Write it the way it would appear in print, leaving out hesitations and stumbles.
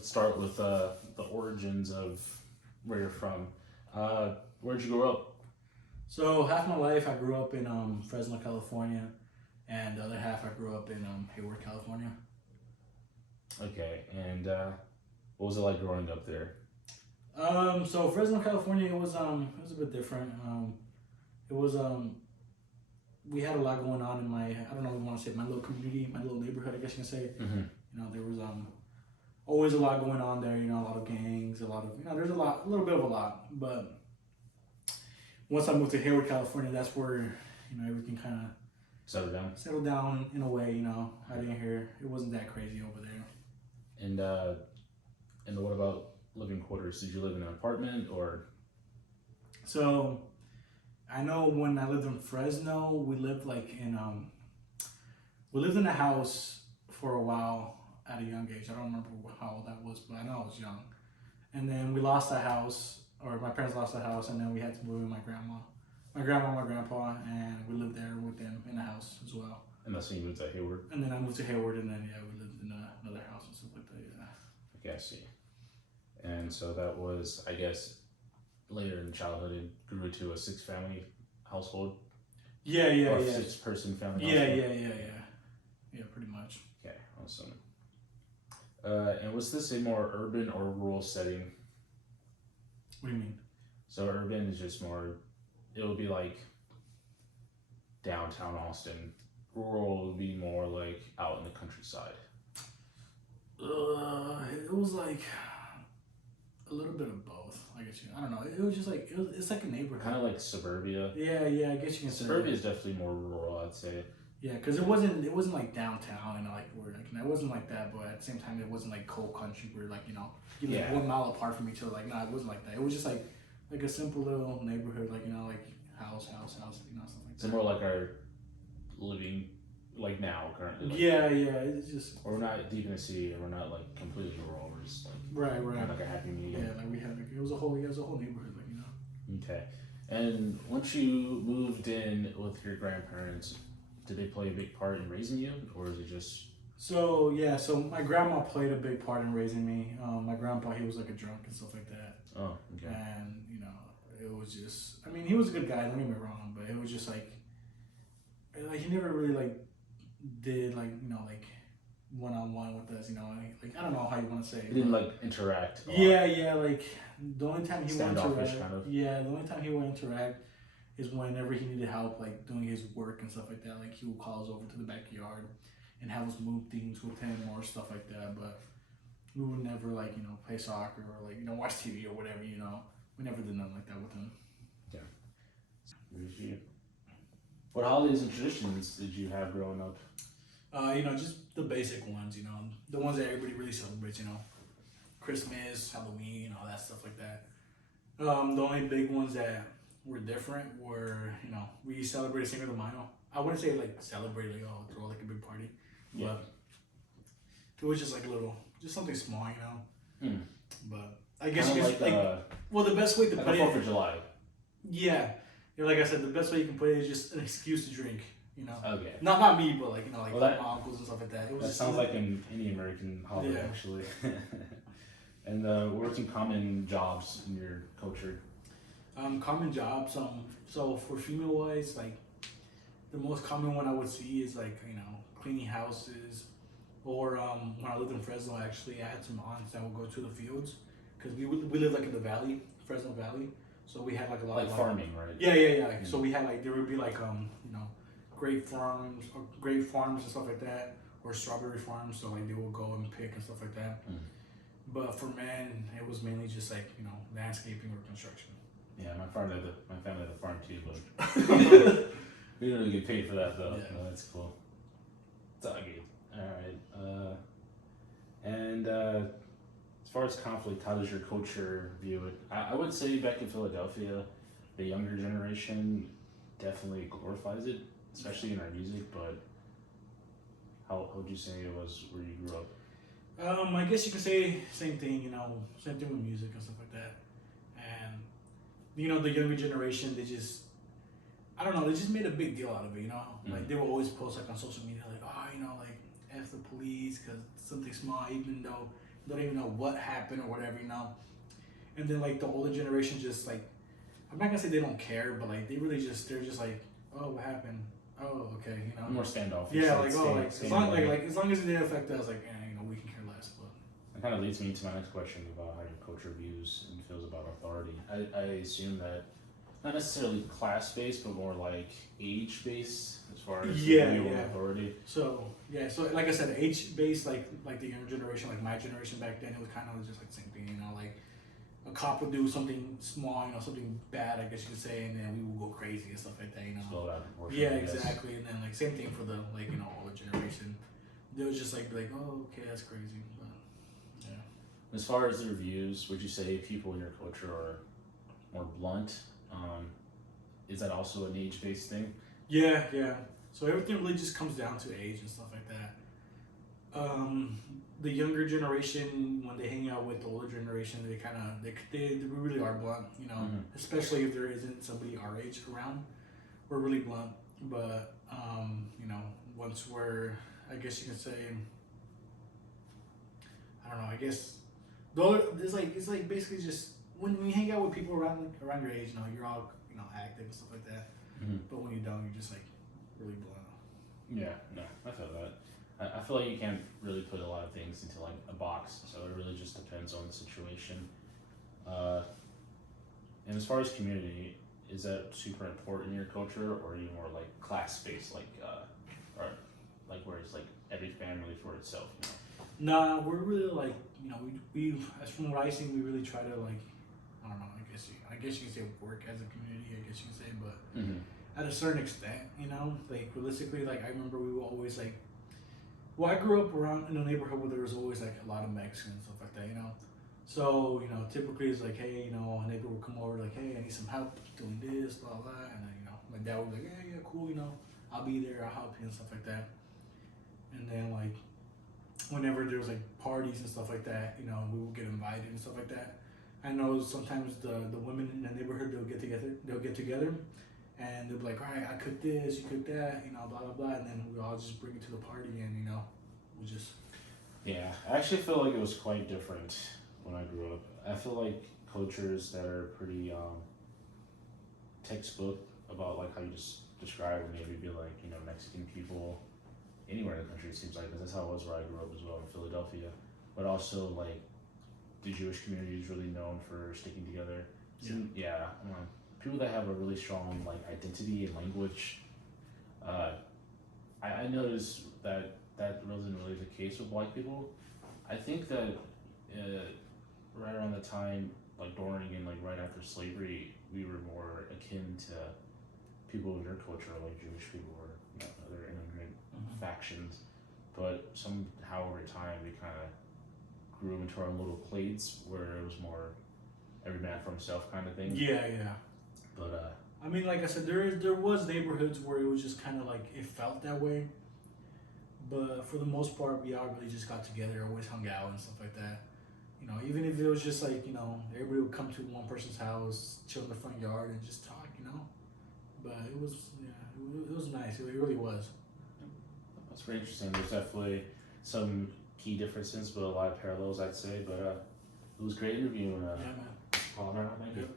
let's start with the origins of where you're from. Where'd you grow up? So half my life I grew up in Fresno, California, and the other half I grew up in Hayward, California. Okay, and what was it like growing up there? So Fresno, California, it was a bit different. It was we had a lot going on in my, I don't know if you want to say, my little community, my little neighborhood, I guess you can say. Mm-hmm. There was always a lot going on there. A lot of gangs, a lot of there's a little bit of a lot. But once I moved to Hayward, California, that's where everything kind of settled down in a way. I didn't hear it wasn't that crazy over there. And what about living quarters? Did you live in an apartment or? So I know when I lived in Fresno, we lived we lived in a house for a while at a young age. I don't remember how old that was, but I know I was young. And then we lost the house, or my parents lost the house, and then we had to move in my grandma, my grandpa, and we lived there with them in the house as well. And that's when you moved to Hayward? And then I moved to Hayward, and then we lived in another house and stuff like that. Yeah. Okay, I see. And so that was, I guess, later in childhood, it grew to a 6-family household. Yeah. Or 6-person family household. Yeah, pretty much. Okay, awesome. And was this a more urban or rural setting? What do you mean? So urban is just more, it would be like downtown Austin. Rural would be more like out in the countryside. It was like a little bit of both. I guess I don't know. It was just like it's like a neighborhood. Kind of like suburbia. Yeah. I guess you can say suburbia is definitely more rural, I'd say. Yeah, because it wasn't like downtown, it wasn't like that. But at the same time, it wasn't like cold country where you're like 1 mile apart from each other. Like, no, it wasn't like that. It was just like a simple little neighborhood, like house, stuff like that. It's more like our living like now currently. Like, yeah, it's just. Or we're not deep in the city, and we're not like completely rural. We're just like right, kind of like a happy medium. Yeah, like we had it was a whole neighborhood, Okay, and once you moved in with your grandparents, did they play a big part in raising you, or is it just? So my grandma played a big part in raising me. My grandpa, he was like a drunk and stuff like that. Oh, okay. And it was just, I mean, he was a good guy. Don't get me wrong, but it was just like he never really did one-on-one with us. I don't know how you want to say it. He didn't interact. Yeah. Like the only time he would interact. Kind of. Yeah, the only time he would interact is whenever he needed help, like doing his work and stuff like that. Like he would call us over to the backyard and have us move things with him or stuff like that. But we would never play soccer or watch TV or whatever. We never did nothing like that with him. Yeah. What holidays and traditions did you have growing up? Just the basic ones. The ones that everybody really celebrates. Christmas, Halloween, all that stuff like that. The only big ones that were different were, we celebrated Cinco de Mayo. I wouldn't say celebrate, throw a big party. Yeah. But it was just just something small, But I guess you could, well, the best way to put it. 4th of July. Yeah. Like I said, the best way you can put it is just an excuse to drink, Okay. Not me, but well, that, my uncles and stuff like that. It was that sounds like any American holiday, actually. And what are some common jobs in your culture? Common jobs. So for female wise, the most common one I would see is cleaning houses, or when I lived in Fresno, actually I had some aunts that would go to the fields because we lived in the valley, Fresno Valley, so we had a lot of farming, right? Yeah. Mm-hmm. So we had there would be grape farms and stuff like that, or strawberry farms. So they would go and pick and stuff like that. Mm. But for men, it was mainly just landscaping or construction. Yeah, my family had a farm too, but we didn't really get paid for that though. Yeah. No, that's cool. It's all good. All right. And as far as conflict, how does your culture view it? I would say back in Philadelphia, the younger generation definitely glorifies it, especially in our music. But how would you say it was where you grew up? I guess you could say same thing. Same thing with music and stuff like that. And the younger generation, they just, I don't know, they just made a big deal out of it. Mm-hmm. They will always post on social media F the police because something small, even though they don't even know what happened or whatever, you know. And then like the older generation just like, I'm not gonna say they don't care, but like they're just like, oh, what happened? Oh, okay, you know. More standoffish. Yeah, like oh, like as long as long as it didn't affect us, like you know, we can care less. But that kind of leads me into my next question about how your culture views and feels about authority. I assume that not necessarily class based, but more like age based as far as the view of authority. So like I said, age based, like the younger generation, like my generation back then, it was kind of just like the same thing, you know, like a cop would do something small, you know, something bad, I guess you could say, and then we would go crazy and stuff like that, you know. Blow it out of proportion. Yeah, exactly. And then like same thing for the like, you know, older generation. They was just like, oh, okay, that's crazy. But, yeah. As far as their views, would you say people in your culture are more blunt? Is that also an age-based thing? Yeah. So everything really just comes down to age and stuff like that. The younger generation, when they hang out with the older generation, they really are blunt, you know. Especially if there isn't somebody our age around, we're really blunt. But you know, once we're, I guess you can say, I don't know. I guess though it's like basically just when you hang out with people around your age, you know, you're all, you know, active and stuff like that. But when you don't, you're just like really blunt. Yeah, no, I feel that. I feel like you can't really put a lot of things into like a box, so it really just depends on the situation. And as far as community, is that super important in your culture, or are you more like class based, like or like where it's like every family for itself? You know? Nah, we're really like, you know, we as from what I see, we really try to like, I don't know, I guess you can say work as a community, I guess you can say, but at a certain extent, you know, like realistically, like I remember we were always like, well, I grew up around in a neighborhood where there was always like a lot of Mexicans and stuff like that, you know. So, you know, typically it's like, hey, you know, a neighbor would come over like, hey, I need some help doing this, blah, blah, and then, you know, my dad would be like, yeah, cool, you know, I'll be there, I'll help you and stuff like that. And then like, whenever there was like parties and stuff like that, you know, we would get invited and stuff like that. I know sometimes the women in the neighborhood, they'll get together and they'll be like, all right, I cook this, you cook that, you know, blah, blah, blah. And then we all just bring it to the party and, you know, we just. Yeah, I actually feel like it was quite different when I grew up. I feel like cultures that are pretty textbook about like how you just describe and maybe be like, you know, Mexican people anywhere in the country, it seems like, because that's how it was where I grew up as well in Philadelphia. But also like the Jewish community is really known for sticking together. People that have a really strong like identity and language. I noticed that wasn't really the case with black people. I think that right around the time, like during and like right after slavery, we were more akin to people in your culture, like Jewish people or, you know, other immigrant factions. But somehow over time, we kind of grew into our own little clades where it was more every man for himself kind of thing. Yeah. But I mean, like I said, there was neighborhoods where it was just kind of like it felt that way. But for the most part, we all really just got together, always hung out and stuff like that. You know, even if it was just like, you know, everybody would come to one person's house, chill in the front yard, and just talk, you know. But it was nice. It really was. That's pretty interesting. There's definitely some key differences, but a lot of parallels, I'd say. But it was great interviewing. Yeah, man. Paul, thank you.